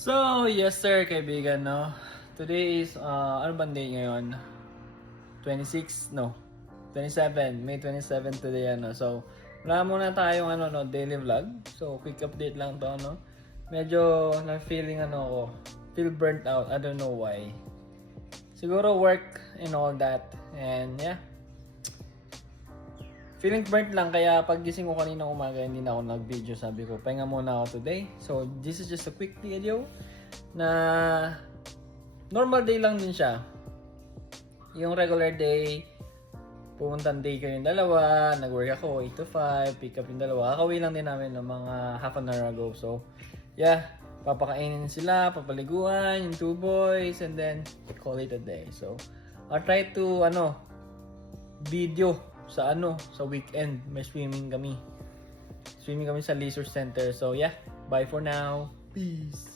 So, yes sir, kaibigan, no? Today is, ano bang day ngayon? 26? No. 27. May 27 today, ano. So, wala muna tayong, daily vlog. So, quick update lang to, no? Medyo, na-feeling, feel burnt out. I don't know why. Siguro work and all that. And, yeah. Feeling burnt lang, kaya pag gising ko kanina umaga, hindi na ako nag-video. Sabi ko, pahinga muna ako today. So, this is just a quick video na normal day lang din siya. Yung regular day, pumuntan day kayo yung dalawa, nag-work ako 8 to 5, pick up yung dalawa. Kakauwi lang din namin ng mga half an hour ago. So, yeah, papakainin sila, papaliguan, yung two boys, and then call it a day. So, I'll try to, video sa weekend. May swimming kami. Swimming kami sa leisure center. So, yeah, bye for now. Peace.